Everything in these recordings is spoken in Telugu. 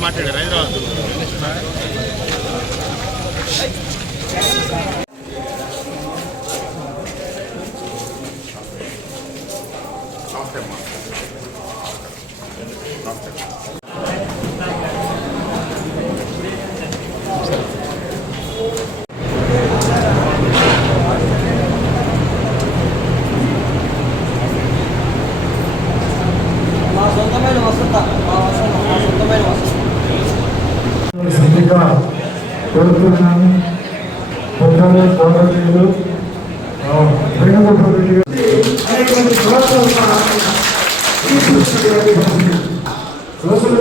మాట్లాడారు హైదరాబాద్ నమస్తే అమ్మా నమస్తే మా సొంతమైన వసంత మా వసంత మా సొంతమైన వసంత సంధిగా కోరుతున్నాను పొద్దున్న సోదరులు వేణుగోపాల్ రెడ్డి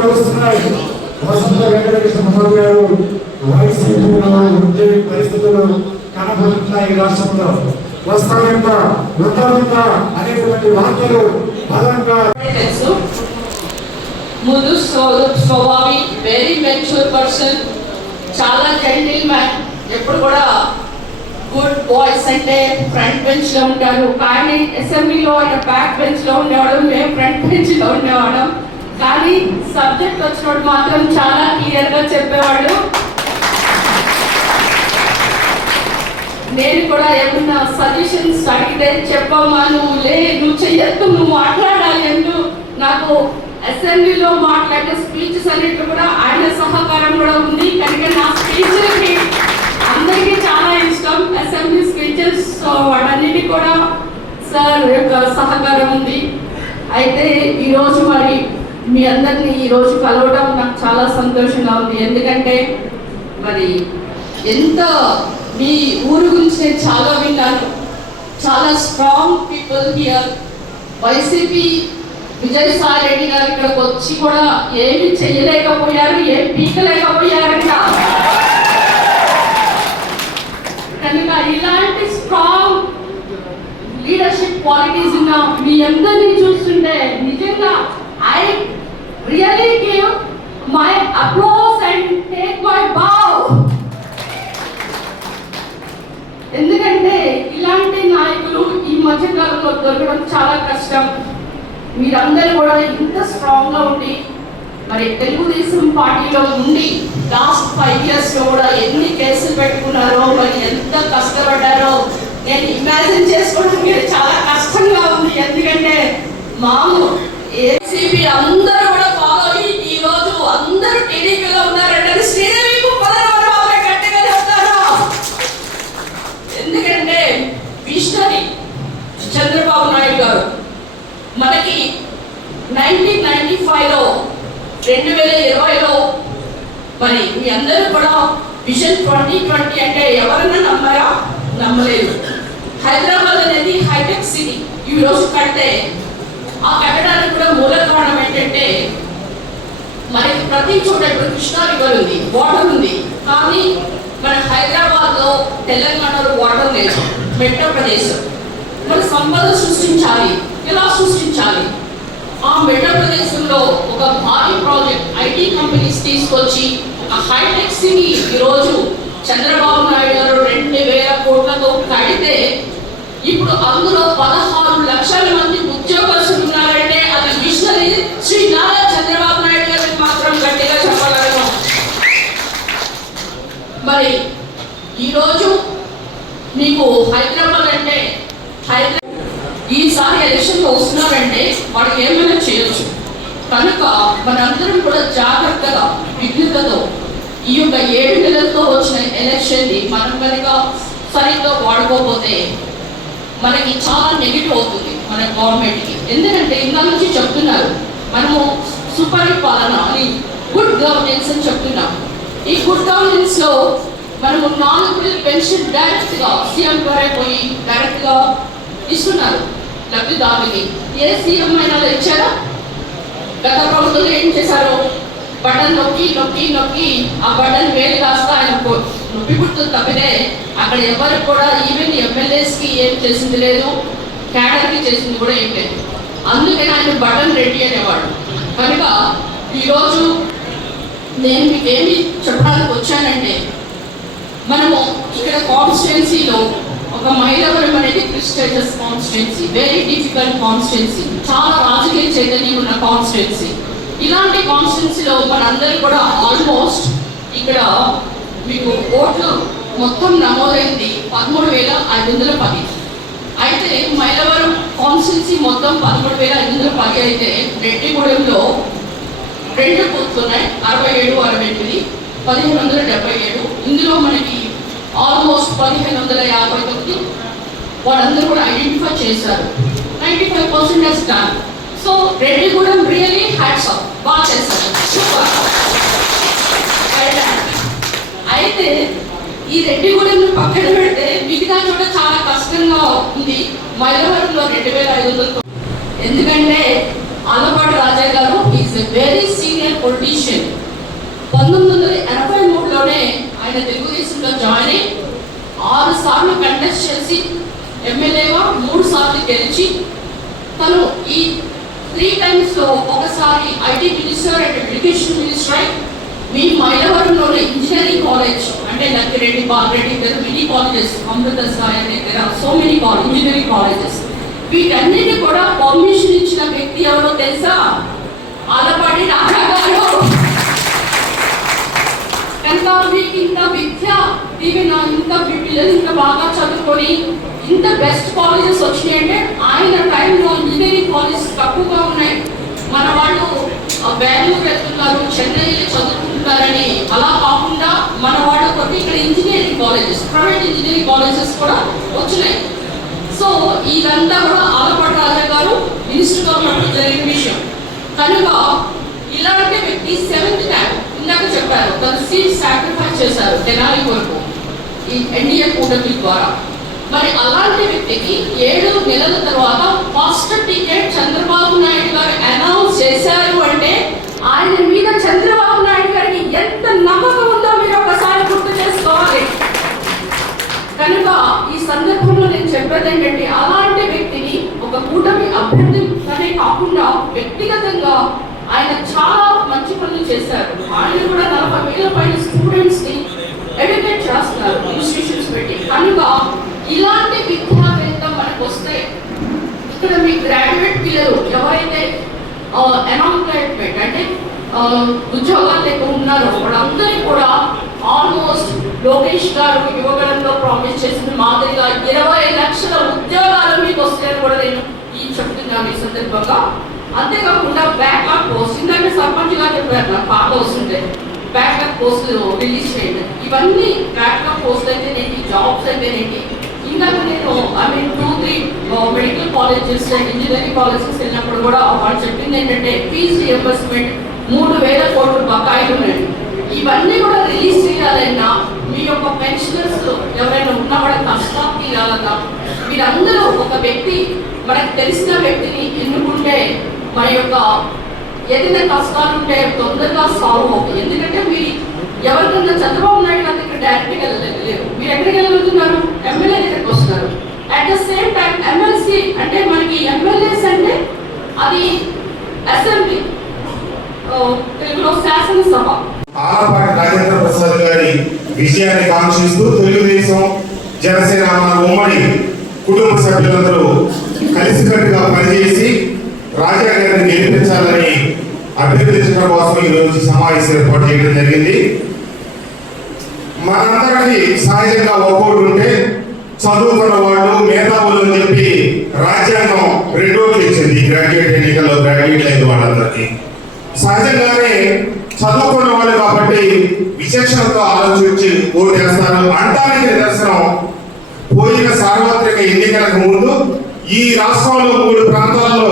రోజులు వసంత వెంకటకృష్ణ మహోదయ గారు వైసీపీలో ఉండే పరిస్థితులు కనబడుతున్నాయి రాష్ట్రంలో. వస్తాయంత అనేటువంటి వార్తలు బలంగా ముందు స్వభావి వెరీ మెచ్యూర్ పర్సన్ చాలా జెంటిల్ మ్యాన్ ఎప్పుడు కూడా గుడ్ బాయ్స్ అంటే ఫ్రంట్ బెంచ్లో ఉంటారు కానీ అసెంబ్లీలో ఆయన బ్యాక్ బెంచ్లో ఉండేవాడు మేము ఫ్రంట్ బెంచ్లో ఉండేవాళ్ళం. కానీ సబ్జెక్ట్ వచ్చినప్పుడు మాత్రం చాలా క్లియర్గా చెప్పేవాడు. నేను కూడా ఏమన్నా సజెషన్స్ అడిగితే చెప్పమ్మా నువ్వు లే నువ్వు చెయ్యొద్దు నువ్వు మాట్లాడాలి అంటూ నాకు అసెంబ్లీలో మాట్లాడే స్పీచెస్ అన్నిటి కూడా ఆయన సహకారం కూడా ఉంది. కనుక నా స్పీచ్లకి అందరికీ చాలా ఇష్టం. అసెంబ్లీ స్పీచెస్ సో వాటన్నిటి కూడా సార్ యొక్క సహకారం ఉంది. అయితే ఈరోజు మరి మీ అందరినీ ఈరోజు కలవడం నాకు చాలా సంతోషంగా ఉంది. ఎందుకంటే మరి ఎంత మీ ఊరు గురించి నేను చాలా విన్నాను. చాలా strong people here YCP Vijayasai Reddy garu ఇక్కడికి వచ్చి కూడా ఏమి చేయలేకపోయారు ఏం పీకలేకపోయారంట. కనుక ఇలాంటి స్ట్రాంగ్ లీడర్షిప్ క్వాలిటీస్ ఉన్న మీ అందరినీ చూస్తుంటే నిజంగా I really give my applause and take my bow ఎందుకంటే ఇలాంటి నాయకులు ఈ మధ్య కాలంలో దొరకడం చాలా కష్టం. మీరందరూ కూడా ఇంత స్ట్రాంగ్గా ఉండి మరి తెలుగుదేశం పార్టీలో ఉండి లాస్ట్ ఫైవ్ ఇయర్స్లో కూడా ఎన్ని కేసులు పెట్టుకున్నారో మరి ఎంత కష్టపడ్డారో నేను ఇమాజిన్ చేసుకోవడం మీరు చాలా కష్టంగా ఉంది. ఎందుకంటే మాము ఏసీపీ అందరూ కూడా ఫాలో అయ్యి ఈ అందరూ టీడీపీలో ఉన్నారంటే శ్రీదేవి కుప్పలరావు బాబాయ్ గట్టిగా చెప్తారు ఎందుకంటే విషనరీ చంద్రబాబు నాయుడు గారు మనకి నైన్టీన్ నైన్టీ ఫైవ్లో రెండు వేల ఇరవైలో మరి మీ అందరూ కూడా విజన్ ట్వంటీ ట్వంటీ అంటే ఎవరన్నా నమ్మారా? నమ్మలేదు. హైదరాబాద్ అనేది హైటెక్ సిటీ. ఈ రోజు కడితే ఆ కట్టడానికి కూడా మూల కారణం ఏంటంటే మరి ప్రతి చోట ఇప్పుడు కృష్ణా రివర్ ఉంది వాటర్ ఉంది. కానీ మన హైదరాబాద్లో తెలంగాణలో వాటర్ లేదు. మెట్ట ప్రదేశం. మన సంపద సృష్టించాలి. ఎలా సృష్టించాలి? ఆ మెట్ట ప్రదేశంలో ఒక భారీ ప్రాజెక్ట్ ఐటీ కంపెనీస్ తీసుకొచ్చి ఒక హైటెక్ సిటీ ఈరోజు చంద్రబాబు నాయుడు గారు రెండు వేల కోట్లతో కడితే ఇప్పుడు అందులో పదహారు లక్షల మంది ఉద్యోగస్తులు ఉన్నారంటే అది విషనరీ. శ్రీ నారా చంద్రబాబు నాయుడు గారికి మాత్రం గట్టిగా చెప్పగలను. మరి ఈరోజు మీకు హైదరాబాద్ అంటే హైదరాబాద్ ఈసారి ఎలక్షన్లో వస్తున్నారంటే వాడికి ఏమైనా చేయొచ్చు. కనుక మనందరం కూడా జాగ్రత్తగా విద్యుత్తుతో ఈ యొక్క ఏడు నెలలతో వచ్చిన ఎలక్షన్ని మనం కనుక సరిగ్గా వాడుకోకపోతే మనకి చాలా నెగిటివ్ అవుతుంది మన గవర్నమెంట్కి. ఎందుకంటే ఇందా నుంచి చెప్తున్నారు మనము సుపరిపాలన అని గుడ్ గవర్నెన్స్ అని చెప్తున్నాం. ఈ గుడ్ గవర్నెన్స్లో మనము నాలుగు వేలు పెన్షన్ డైరెక్ట్గా సీఎం ద్వారా పోయి డైరెక్ట్గా ఇస్తున్నారు. లబ్ధిదారులకి ఏ సీఎం అయినా ఇచ్చారా గత ప్రభుత్వంలో ఏం చేశారు? బటన్ నొక్కి నొక్కి నొక్కి ఆ బటన్ వేలు కాస్త ఆయన నొప్పి పుడుతుంది తప్పితే అక్కడ ఎవరికి కూడా ఈవెన్ ఎమ్మెల్యేస్కి ఏం చేసింది లేదు క్యాడర్కి చేసింది కూడా ఏం లేదు. అందుకని ఆయన బటన్ రెడ్డి అనేవాడు. కనుక ఈరోజు నేను మీకేమి చెప్పడానికి వచ్చానంటే మనము ఇక్కడ కాన్స్టిట్యున్సీలో ఒక మైలవరం అనేది very prestigious constituency very difficult constituency చాలా రాజకీయ చైతన్యం ఉన్న కాన్స్టిట్యున్సీ ఇలాంటి కాన్స్టిట్యున్సీలో మనందరూ కూడా ఆల్మోస్ట్ ఇక్కడ మీకు ఓట్లు మొత్తం నమోదైంది పదమూడు వేల ఐదు వందల పది. అయితే మైలవరం కాన్స్టిట్యున్సీ మొత్తం పదమూడు వేల ఐదు వందల పది అయితే రెడ్డిగూడెంలో రెండు బూత్లు ఉన్నాయి అరవై ఏడు అరవై ఎనిమిది పదిహేను వందల డెబ్బై ఏడు. ఇందులో మనకి ఆల్మోస్ట్ పదిహేను వందల యాభై తొమ్మిది వాళ్ళందరూ కూడా ఐడెంటిఫై చేశారు. Ninety five percent he's done so కూడా రియలీ హ్యాట్స్ ఆఫ్ బాగా చేశారు. సూపర్ అయితే ఈ రెడ్డిగూడెం పక్కన పెడితే మిగతా చోట చాలా కష్టంగా ఉంది. మైలవరంలో రెండు వేల ఐదు వందలు. ఎందుకంటే Alapati Raja garu is a very senior politician పంతొమ్మిది వందల ఎనభై మూడులోనే ఆయన తెలుగుదేశంలో జాయిన్ అయ్యి ఆరు సార్లు కంటెస్ట్ చేసి ఎమ్మెల్యేగా మూడు సార్లు గెలిచి తను ఈ త్రీ టైమ్స్లో ఒకసారి IT minister and education minister అయి మీ మైలవరంలోని ఇంజనీరింగ్ కాలేజ్ అంటే లక్కిరెడ్డి బాలరెడ్డి దగ్గర మినీ కాలేజెస్ అమృత సాయి దగ్గర so many college engineering colleges వీటన్నిటి కూడా పర్మిషన్ ఇచ్చిన వ్యక్తి ఎవరో తెలుసా? ఆలపాటి రాజా గారు కనుక మీకు ఇంత విద్య దీవెన ఇంత మీ పిల్లలు ఇంత బాగా చదువుకొని ఇంత బెస్ట్ కాలేజెస్ వచ్చినాయంటే ఆయన టైంలో ఇంజనీరింగ్ కాలేజెస్ తక్కువగా ఉన్నాయి. మన వాళ్ళు బెంగళూరు వెళ్తున్నారు చెన్నై చదువుకుంటారని అలా కాకుండా మన వాళ్ళ కొద్ది ఇక్కడ engineering colleges private engineering colleges కూడా వచ్చినాయి. సో ఇదంతా కూడా ఆలపాటి రాజా గారు మినిస్టర్గా ఉన్నప్పుడు జరిగిన విషయం. కనుక ఇలాంటి వ్యక్తి సెవెంత్ టైం ఇందాక చెప్పారు తన సీట్ సాక్రిఫైస్ చేశారు తెనాలి కొరకు ఈ ఎన్డీఏ కూటమి ద్వారా. మరి అలాంటి వ్యక్తికి ఏడు నెలల తర్వాత ఫస్ట్ టికెట్ చంద్రబాబు నాయుడు గారు అనౌన్స్ చేశారు అంటే ఆయన మీద చంద్రబాబు నాయుడు గారికి ఎంత నమ్మకం ఉందో మీరు ఒకసారి గుర్తు చేసుకోవాలి. కనుక ఈ సందర్భంలో నేను చెప్పేది ఏంటంటే అలాంటి వ్యక్తిని ఒక కూటమి అభ్యర్థిగానే కాకుండా వ్యక్తిగతంగా ఆయన చాలా మంచి పనులు చేశారు. వాళ్ళు కూడా నలభై వేల పైన స్టూడెంట్స్ని ఎడ్యుకేట్ చేస్తున్నారు ఇన్స్టిట్యూషన్స్ పెట్టి. కనుక ఇలాంటి విద్యావేత్త మనకు వస్తే ఇక్కడ మీ గ్రాడ్యుయేట్ పిల్లలు ఎవరైతే ఎనాంప్లాయ్మెంట్ అంటే ఉద్యోగాలు ఎక్కువ ఉన్నారో వాళ్ళందరికీ కూడా ఆల్మోస్ట్ లోకేష్ గారు యువగడంలో ప్రామిస్ చేసిన మాదిరిగా ఇరవై లక్షల ఉద్యోగాలు మీకు వస్తాయని కూడా నేను ఈ చెప్తున్నాను ఈ సందర్భంగా. అంతేకాకుండా బ్యాక్లాగ్ పోస్ట్ ఇందాక సర్పంచ్ గారు చెప్పారు నాకు బాగా వస్తుంటే బ్యాక్లాగ్ పోస్ట్ రిలీజ్ చేయండి. ఇవన్నీ బ్యాక్లాగ్ పోస్ట్ అయితేనేంటి జాబ్స్ అయితేనేంటి ఇందాక నేను I mean two three medical colleges and engineering colleges వెళ్ళినప్పుడు కూడా వాళ్ళు చెప్పింది ఏంటంటే ఫీజు రియంబర్స్మెంట్ మూడు వేల కోట్లు బకాయిలు ఉన్నాయి. ఇవన్నీ కూడా రిలీజ్ చేయాలన్నా మీ యొక్క పెన్షనర్స్ ఎవరైనా ఉన్న వాళ్ళ కష్టాలు తీరాలన్నా మీరందరూ ఒక వ్యక్తి మనకు తెలిసిన వ్యక్తిని ఎన్నుకుంటే మన యొక్క ఏదైనా కష్టాలు ఉంటే తొందరగా సాల్వ్ అవుతాయి. ఎందుకంటే మీరు ఎవరికన్నా చంద్రబాబు నాయుడు గారి దగ్గర డైరెక్ట్గా వెళ్ళలేరు మీరు ఎక్కడికి వెళ్ళగలుగుతున్నారు? ఎమ్మెల్యే దగ్గరికి వస్తున్నారు. At the same time MLC అంటే మనకి ఎమ్మెల్యేస్ అంటే అది అసెంబ్లీ తెలుగులో శాసనసభ. ఆలపాటి రాజేంద్ర ప్రసాద్ గారి విజయాన్ని కాంక్షిస్తూ తెలుగుదేశం జనసేన ఉమ్మడి కుటుంబ సభ్యులందరూ కలిసికట్టుగా పనిచేసి రాజా గారిని గెలిపించాలని అభ్యర్థించడం కోసం ఈ రోజు సమావేశం ఏర్పాటు చేయడం జరిగింది. మనందరికీ సహజంగా ఒక్కోటి ఉంటే చదువుకున్న వాళ్ళు మేధావులు అని చెప్పి రాజ్యాంగం రెండోకి ఇచ్చింది గ్రాడ్యుయేట్ ఎన్నికల్లో గ్రాడ్యుయేట్ లేదు వాళ్ళందరికీ. సహజంగానే చదువుకున్న వాళ్ళు కాబట్టి విచక్షణతో ఆలోచించి ఓటేస్తారు అంటానికి నిదర్శనం పోయిన సార్వత్రిక ఎన్నికలకు ముందు ఈ రాష్ట్రంలో మూడు ప్రాంతాల్లో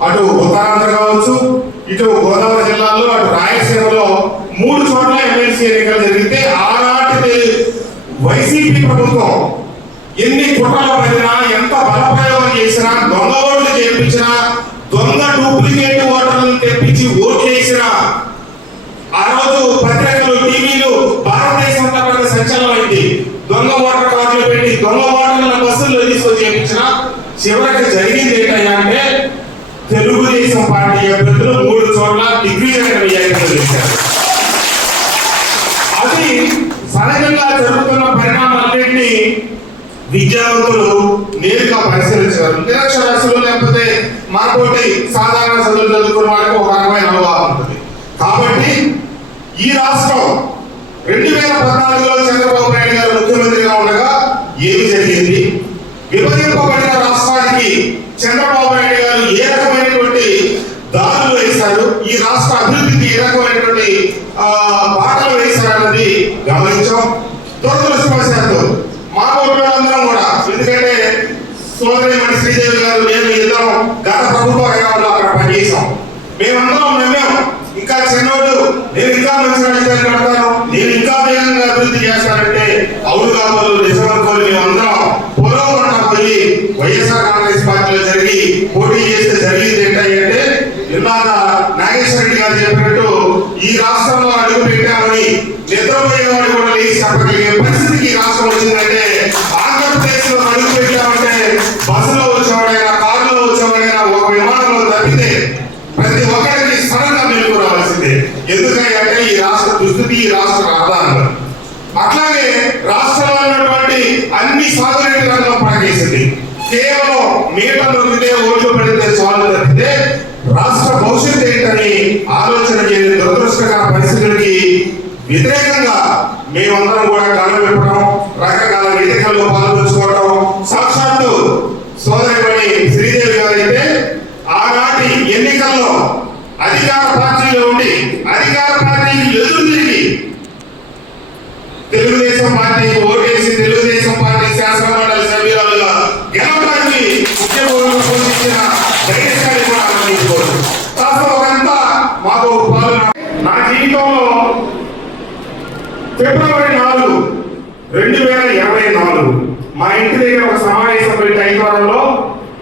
అటు ఉత్తరాంధ్ర కావచ్చు ఇటు గోదావరి జిల్లాలో అటు రాయలసీమలో మూడు చోట్ల ఎమ్మెల్సీ ఎన్నికలు జరిగితే ఆనాటి వైసీపీ ప్రభుత్వం ఎన్ని కుట్రలు పడినా ఎంత బలప్రయోగం చేసినా దొంగ ఓట్లు చేయించినా దొంగ డూప్లికేట్ ఓటర్లను తెప్పించి ఓట్లు వేసినా ఆ రోజు పత్రికలు టీవీలు భారతదేశం పెద్ద సంచలనం అయింది. దొంగ ఓటర్ కార్డులు పెట్టి దొంగ ఓటర్ల బస్సుల్లో తీసుకొని చేయించిన చివరికి జరిగింది ఏంటంటే అంటే పార్టీ అభ్యర్థులు మూడు చోట్ల దిగ్విజయం వ్యాఖ్యలు చేశారు. అది సహజంగా జరుగుతున్న పరిణామాలన్నింటినీ విద్యావంతులు నేరుగా పరిశీలించారు. నిరక్షరాస్యులు లేకపోతే మనతోటి సాధారణ చదువులు చదువుకున్న వాళ్ళకి ఒక రకమైన అనుభవం ఉంటుంది. కాబట్టి ఈ రాష్ట్రం రెండు వేల పద్నాలుగులో చంద్రబాబు నాయుడు గారు ముఖ్యమంత్రిగా ఉండగా ఏమి జరిగింది? విభజింపబడిన రాష్ట్రానికి చంద్రబాబు నాయుడు గారు ఏ రకమైనటువంటి దారులు వేశారు ఈ రాష్ట్ర అభివృద్ధికి ఏ రకమైనటువంటి ఆ, బాటలు వేశారన్నది గమనించాం దురదృష్టవశాత్తు మా కుటుంబాలందరం కూడా ఎందుకంటే సోదరి మణి శ్రీదేవి గారు నేను ఇద్దరం గత ప్రభుత్వ హయాంలో అక్కడ పనిచేసాం మేమందరం నమ్మాం ఇంకా చిన్నోడు నేను ఇంకా మంచి రాజధాని కడతాను నేను ఇంకా వేగంగా అభివృద్ధి చేస్తానంటే అవును కాబోలు నిజమనుకోని మేమందరం పొలం పోయి వైఎస్ఆర్ కాంగ్రెస్ పార్టీలో జరిగి పోటీ చేస్తే జరిగింది ఏంటంటే ఇందాక నాగేశ్వర రెడ్డి గారు చెప్పినట్టు ఈ రాష్ట్రంలో అడుగు పెట్టామని నిద్రపోయేవాడు కూడా లేచి చెప్పగలిగే పరిస్థితికి వ్యతిరేకంగా మేమందరం కూడా కళ్ళు పెట్టడం రకరకాల వేదికల్లో పాల్పంచుకోవడం సాక్షాత్తు సోదరిమణి శ్రీదేవి గారు అయితే ఆనాటి ఎన్నికల్లో అధికార పార్టీలో ఉండి అధికార పార్టీకి ఎదురు తిరిగి తెలుగుదేశం పార్టీకి ఓటు ఫిబ్రవరి నాలుగు రెండు వేల ఇరవై నాలుగు. మా ఇంటి దగ్గర ఒక సమావేశం పెట్టి ఐదువారంలో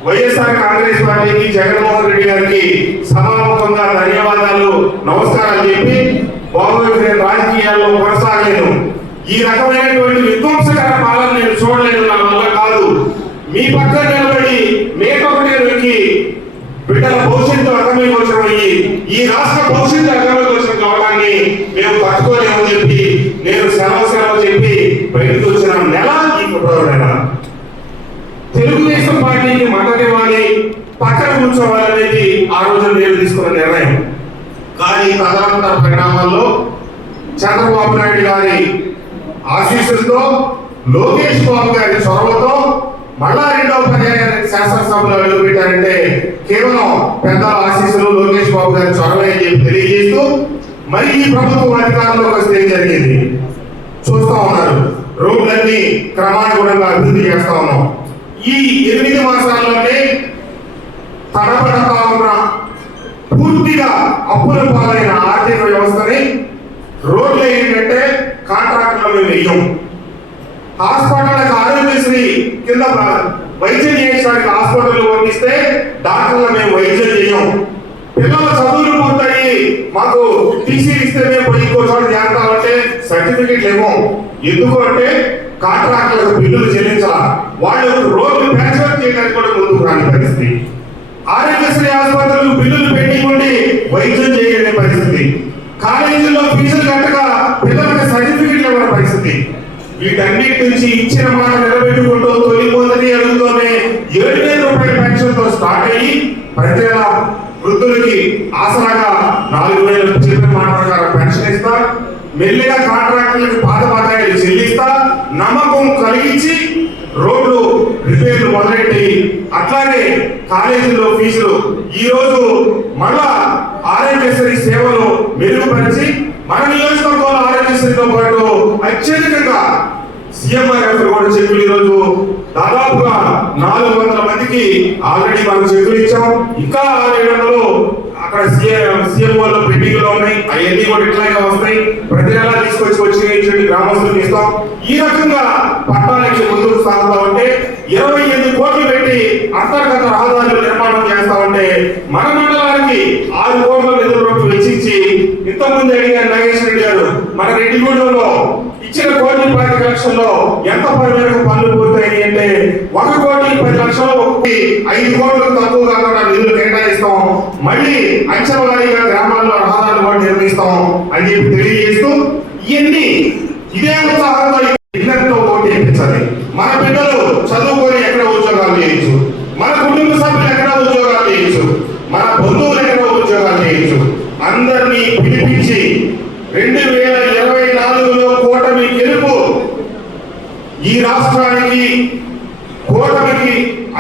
వైఎస్ఆర్ కాంగ్రెస్ పార్టీకి జగన్మోహన్ రెడ్డి గారికి సమాముఖంగా ధన్యవాదాలు నమస్కారాలు చెప్పి బాబు నేను రాజకీయాల్లో కొనసాగలేను ఈ రకమైనటువంటి విధ్వంసకర పాలన నేను చూడలేను నా వల్ల కాదు. మీ పక్కన నిలబడి మేకొకటి బిడ్డల భవిష్యత్తు అగమీగోచరం ఈ రాష్ట్ర భవిష్యత్తు అగమీగోచరం కావడాన్ని మేము తట్టుకోలేమని చెప్పి నేను సెలవు సెలవు చెప్పి బయటకు వచ్చిన నెల ఈ ఫిబ్రవరి నెల తెలుగుదేశం పార్టీకి మద్దతు ఇవ్వాలి పక్కన ఆ రోజు నేను తీసుకున్న నిర్ణయం. కానీ తదనంతర పరిణామాల్లో చంద్రబాబు నాయుడు గారి ఆశీస్సులతో లోకేష్ బాబు గారి చొరవతో మళ్ళా రెండవ పర్యాయానికి శాసనసభలో అడుగుపెట్టారంటే కేవలం పెద్దల ఆశీస్సులు లోకేష్ బాబు గారి చొరవే అని చెప్పి తెలియజేస్తూ మరి ఈ ప్రభుత్వం అధికారంలోకి వస్తే జరిగింది? చూస్తా ఉన్నారు. రోడ్లన్నీ క్రమానుగుణంగా అభివృద్ధి చేస్తా ఉన్నాం. ఈ ఎనిమిది మాసాల్లోనే తడబడతా ఉన్న పూర్తిగా అప్పుల పాలైన ఆర్థిక వ్యవస్థని రోడ్లు ఏంటంటే కాంట్రాక్టర్లు మేము హాస్పిటల్కి ఆరోగ్యశ్రీ కింద వైద్యం చేయించడానికి హాస్పిటల్ పంపిస్తే డాక్టర్లు మేము వైద్యం చేయం పిల్లల చదువులు పూర్తయి మాకు టీసీ ఇస్తే మేము పోయి ఇంకో చేస్తామంటే సర్టిఫికెట్ ఇవ్వం ఎందుకు అంటే కాంట్రాక్టులకు బిల్లులు చెల్లించాలా? వాళ్ళు రోడ్లు ప్యాచ్వర్క్ చేయడానికి కూడా ముందుకు రాని పరిస్థితి ఆసుపత్రులకు బిల్లులు పెండింగ్ వైద్యం చేయలేని పరిస్థితి. కాలేజీల్లో ఫీజులు కట్టగా పిల్లలకు సర్టిఫికెట్లు ఇవ్వని పరిస్థితి. వీటన్నిటి నుంచి ఇచ్చిన మాట నిలబెట్టుకుంటూ తొలి మొదటి అడుగుతోనే ఏడు వేల రూపాయల పెన్షన్తో స్టార్ట్ అయ్యి ప్రతి నెల వృద్ధులకి ఆసరాగా నాలుగు వేల చెప్పిన మాట ప్రకారం పెన్షన్ ఇస్తా మెల్లిగా కాంట్రాక్టులకు పాత బకాయిలు చెల్లిస్తా నమ్మకం కలిగించి రోడ్లు రిపేర్లు మొదలెట్టి అట్లాగే కాలేజీల్లో ఫీజులు. ఈ రోజు మళ్ళా ఆరోగ్యశ్రీ సేవలు మెరుగుపరిచి మన నియోజకవర్గంలో ఆరోగ్యశ్రీతో పాటు అత్యధికంగా సీఎంఆర్ఎఫ్ కూడా చెక్కులు ఈ రోజు దాదాపుగా నాలుగు వందల మందికి ఆల్రెడీ మనం చెక్కులు ఇచ్చాం. ఇంకా ఆరేడు వందలు అక్కడ సీఎం సీఎంఓలో పెండింగ్లో ఉన్నాయి అవన్నీ కూడా ఇట్లాగే వస్తాయి. ప్రతి నెల తీసుకొచ్చి వచ్చి గ్రామస్తులకు ఇస్తాం ఈ రకంగా పట్టణానికి ముందుకు సాగుతా ఉంటే ఇరవై ఎనిమిది కోట్లు పెట్టి అంతర్గత రహదారులు నిర్మాణం చేస్తా ఉంటే మన మండలానికి ఆరు కోట్ల నిధులు వెచ్చించి ఇంతకుముందు అడిగారు నాగేశ్వర రెడ్డి గారు మన రెడ్డిగూడెంలో ఇచ్చిన కోటి పది లక్షల్లో ఎంత పరిమేరకు పనులు పూర్తయినాయి అంటే ఒక కోటి పది లక్షలు ఐదు కోట్లకు తక్కువ కాకుండా నిధులు కేటాయిస్తాం మళ్ళీ అంచెవారీగా గ్రామాల్లో రహదారులు కూడా నిర్మిస్తాం అని చెప్పి తెలియజేస్తూ ఇవన్నీ ఇదే ఉత్సాహంతో ఇద్దరితో పోటీ ఇప్పించాలి మన బిడ్డలు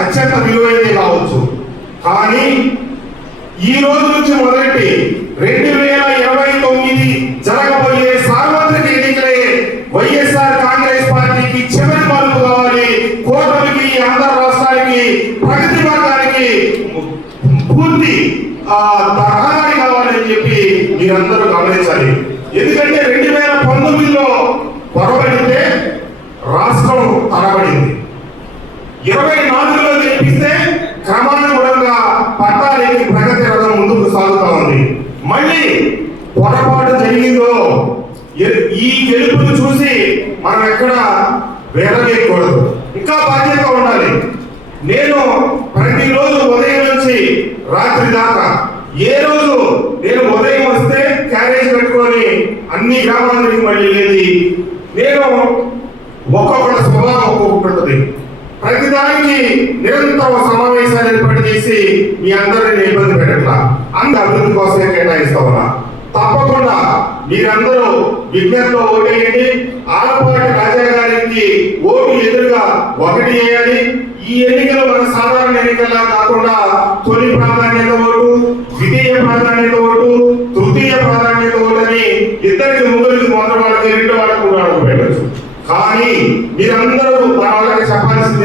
అత్యంత విలువైనది కావచ్చు కానీ ఈ రోజు నుంచి మొదలెట్టి రెండు వేల ఇరవై తొమ్మిది జరగబోయే సార్వత్రిక ఎన్నికలే వైఎస్ఆర్ కాంగ్రెస్ పార్టీకి చివరి మలుపు కావాలి కూటమికి ఆంధ్ర రాష్ట్రానికి ప్రగతి మార్గానికి పూర్తి ఆ, తరహాని కావాలని చెప్పి మీరందరూ గమనించాలి. ఎందుకంటే రెండు వేల పంతొమ్మిదిలో పొరబడితే రాష్ట్రం తరబడింది ఇరవై నాలుగులో గెలిపిస్తే క్రమానుగుణంగా పట్టాలేని ప్రగతి రథం ముందుకు సాగుతా ఉంది. మళ్ళీ పొరపాటు జరిగిందో ఈ గెలుపును చూసి మనం ఎక్కడ వేరవేయకూడదు ఇంకా బాధ్యత ఉండాలి నేను ప్రతిరోజు ఉదయం నుంచి రాత్రి దాకా ఏ రోజు నేను ఉదయం వస్తే క్యారేజ్ కట్టుకొని అన్ని గ్రామాలకి మళ్ళీ లేదు నేను ఒక్కొక్కటి స్వభావం ఒక్కొక్కటి ఉంటుంది. ప్రతిదానికి నిరంతరం సమావేశాలు ఏర్పాటు చేసి మీ అందరిని ఇబ్బంది పెట్టట్లా. అంత అభివృద్ధి కోసమే కేటాయిస్తా తప్పకుండా మీరందరూ విజ్ఞప్తిలో ఓటేయండి. ఆలపాటి రాజా గారికి ఓటు ఎదురుగా ఒకటి వేయాలి. ఈ ఎన్నికలు మన సాధారణ ఎన్నికలా కాకుండా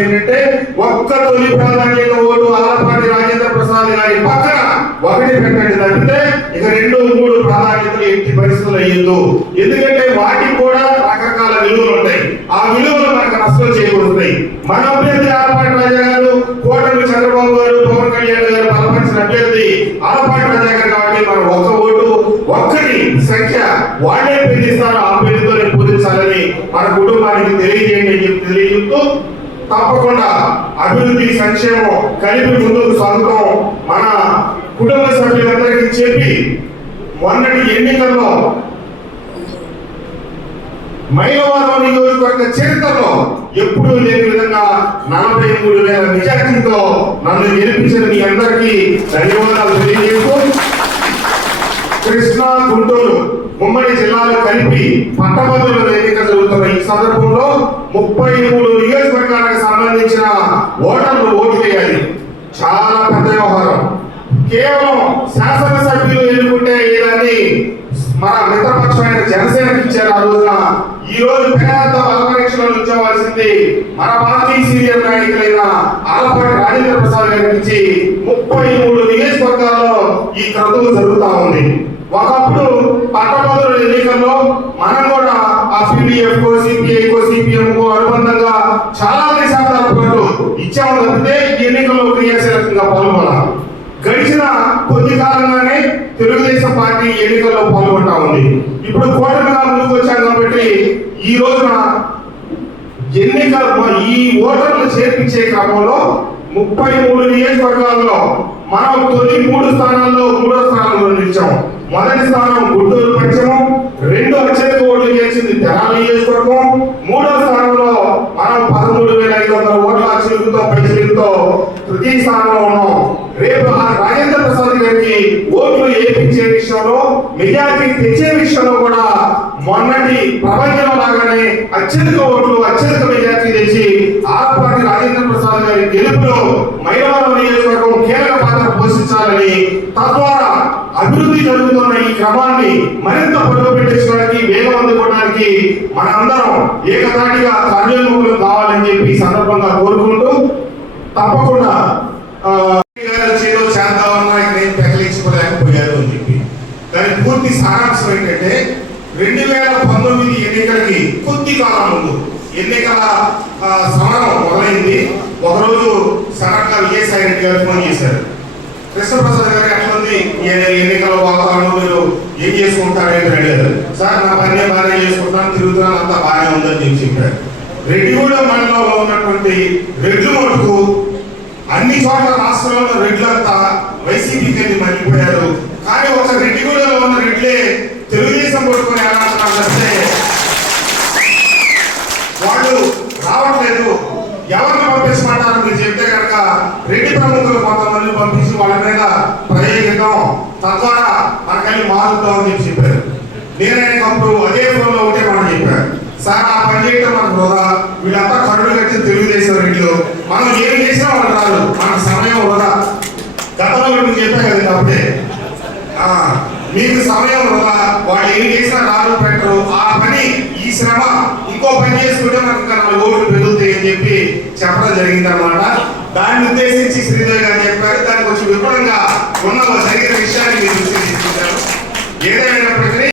ఏంటంటే ఒక్క తొలి ప్రాధాన్యత ఓటు ఆలపాటి రాజేంద్ర ప్రసాద్ గారి పక్కన ఒకటి పెట్టండి తప్పితే ఇక రెండు మూడు ప్రాధాన్యతలు ఎట్టి పరిస్థితులు అయ్యొద్దు ఎందుకంటే వాటికి కూడా రకరకాల విలువలు ఉంటాయి. ఆ విలువలు మనకు నష్టం చేయకూడతాయి మన అభ్యర్థి ఆలపాటి రాజా గారు కోటమి చంద్రబాబు గారు పవన్ కళ్యాణ్ గారు బలపరిచిన అభ్యర్థి ఆలపాటి రాజా గారు కాబట్టి మనం ఒక్క ఓటు ఒక్కటి సంఖ్య వాళ్ళే పెంచిస్తారు ఆ పేరుతో నేను పూజించాలని మన కుటుంబానికి తెలియజేయండి అని చెప్పి తెలియజేస్తూ తప్పకుండా అభివృద్ధి సంక్షేమం కలిపి ముందుకు సాగుతాం మన కుటుంబ సభ్యులందరికీ చెప్పి మొన్నటి ఎన్నికల్లో మైలవరం నియోజకవర్గ చరిత్రలో ఎప్పుడూ లేని విధంగా నలభై మూడు వేల మెజార్టీతో నన్ను గెలిపించిన మీ అందరికీ ధన్యవాదాలు తెలియజేస్తూ కృష్ణా గుంటూరు ఉమ్మడి జిల్లాలో కలిపి పట్టభద్రుల ఎన్నిక జరుగుతున్న ఈ సందర్భంలో ముప్పై మూడు నియోజకవర్గాలకు సంబంధించిన ఓటర్లు ఓటు చేయాలి చాలా పెద్ద వ్యవహారం. కేవలం శాసనసభ్యులు ఎన్నుకుంటే ఏదని మన మిత్రపక్షమైన జనసేనకి ఇచ్చారు ఆ రోజున. ఈ రోజు పెద్ద బలపరీక్షలో ఉంచవలసింది మన పార్టీ సీనియర్ నాయకులైన ఆలపాటి రాజేంద్ర ప్రసాద్ గారి నుంచి ముప్పై మూడు నియోజకవర్గాల్లో ఈ క్రతువు జరుగుతా ఉంది. ఒకప్పుడు పట్టభద్రుల ఎన్నికల్లో మనం కూడా ఆ పీడిఎఫ్ కో సిపిఐ కో సిపిఎం కో అనుబంధంగా చాలా దశాబ్దాల పాటు ఇచ్చాము తప్పితే ఈ ఎన్నికల్లో క్రియాశీలకంగా పాల్గొనాలి. గడిచిన కొద్ది కాలంగానే తెలుగుదేశం పార్టీ ఎన్నికల్లో పాల్గొంటా ఉంది. ఇప్పుడు కోటమిగా ముందుకు వచ్చాం కాబట్టి ఈ రోజున ఎన్నిక ఈ ఓటర్లు చేర్పించే క్రమంలో ముప్పై మూడు నియోజకవర్గాల్లో మనం తొలి మూడు స్థానాల్లో మూడో స్థానంలో నిలిచాము మొదటి స్థానం గుంటూరు పశ్చిమం రెండు అత్యధిక ఓట్లు గెలిచింది తెలంగాణ నియోజకవర్గం మూడో స్థానంలో మనం పదమూడు వేల ఐదు వందల ఓట్ల చిలుకుతో పైచిలుకుతో తృతీయ స్థానంలో ఉన్నాం. రేపు రాజేంద్ర ప్రసాద్ గారికి ఓట్లు ఏపించే విషయంలో మెజార్టీ తెచ్చే విషయంలో కూడా మొన్నటి ప్రపంచంలో లాగానే అత్యధిక ఓట్లు అత్యధిక మెజార్టీ తెచ్చి ఆలపాటి రాజేంద్ర ప్రసాద్ గారి గెలుపులో మైలవరం నియోజకవర్గం కీలక పాత్ర పోషించాలని తద్వారా అభివృద్ధి జరుగుతున్న ఈ క్రమాన్ని మరింత పొడవు పెట్టించడానికి వేగం అందుకోవడానికి మనందరం ఏకతాటిగా కార్యోన్ముఖులు కావాలని చెప్పి ఈ సందర్భంగా కోరుకుంటూ తప్పకుండా చేదో చేద్దామన్నా ఇక్కడ అని చెప్పి. దాని పూర్తి సారాంశం ఏంటంటే రెండు వేల పంతొమ్మిది ఎన్నికలకి కొద్ది కాలం ముందు ఎన్నికల సమరం మొదలైంది. ఒకరోజు సడన్గా విజయసాయి రెడ్డి గారు ఫోన్ చేశారు. కృష్ణప్రసాద్ గారు ఎట్లా ఎన్నికల వాతావరణం మీరు ఏం చేసుకుంటారని అడిగారు సార్ నా పని బాగానే చేసుకుంటాను తిరుగుతున్నాను అంతా బాగానే ఉందని చెప్పి చెప్పారు. రెడ్డిగూడెం మండలంలో ఉన్నటువంటి రెడ్లు మటుకు అన్ని చోట్ల రాష్ట్రంలో రెడ్లంతా వైసీపీకి మళ్ళీపోయారు. కానీ ఒక రెడ్డిగూడెంలో ఉన్న రెడ్లే తెలుగుదేశం పట్టుకొని ఎలా వాళ్ళు రావట్లేదు ఎవరిని పంపించమంటారు మీరు చెప్తే కనుక రెడ్డి ప్రముఖులు తీసుకుని వాళ్ళ మీద ప్రయోగించడం తద్వారా మనకెళ్ళి మారుద్దాం అని చెప్పి చెప్పారు. నేను కంపెనీ అదే ఫోన్లో ఒకటే మాట చెప్పాను. సార్ ఆ పని చేయటం మనకు వృధా. వీళ్ళంతా కరుడు కట్టిన తెలుగుదేశం రెడ్డిలో. మనం ఏం చేసినా వాళ్ళు రాదు మనకు సమయం వృధా. గతంలో కూడా మీకు చెప్పాను కదండి అప్పుడే. మీకు సమయం వృధా. వాళ్ళు ఏం చేసినా రాదు పెట్టరు. ఆ పని ఈ శ్రమ ఇంకో పని చేసుకుంటే మనకు ఇంకా నాలుగు ఓట్లు పెరుగుతాయి అని చెప్పి చెప్పడం జరిగింది అనమాట దాన్ని ఉద్దేశించి శ్రీధర్ గారు చెప్పారు. దానికి కొంచెం విపులంగా ఉన్న జరిగిన విషయాన్ని మీరు దృష్టికి ఏదైనప్పటికీ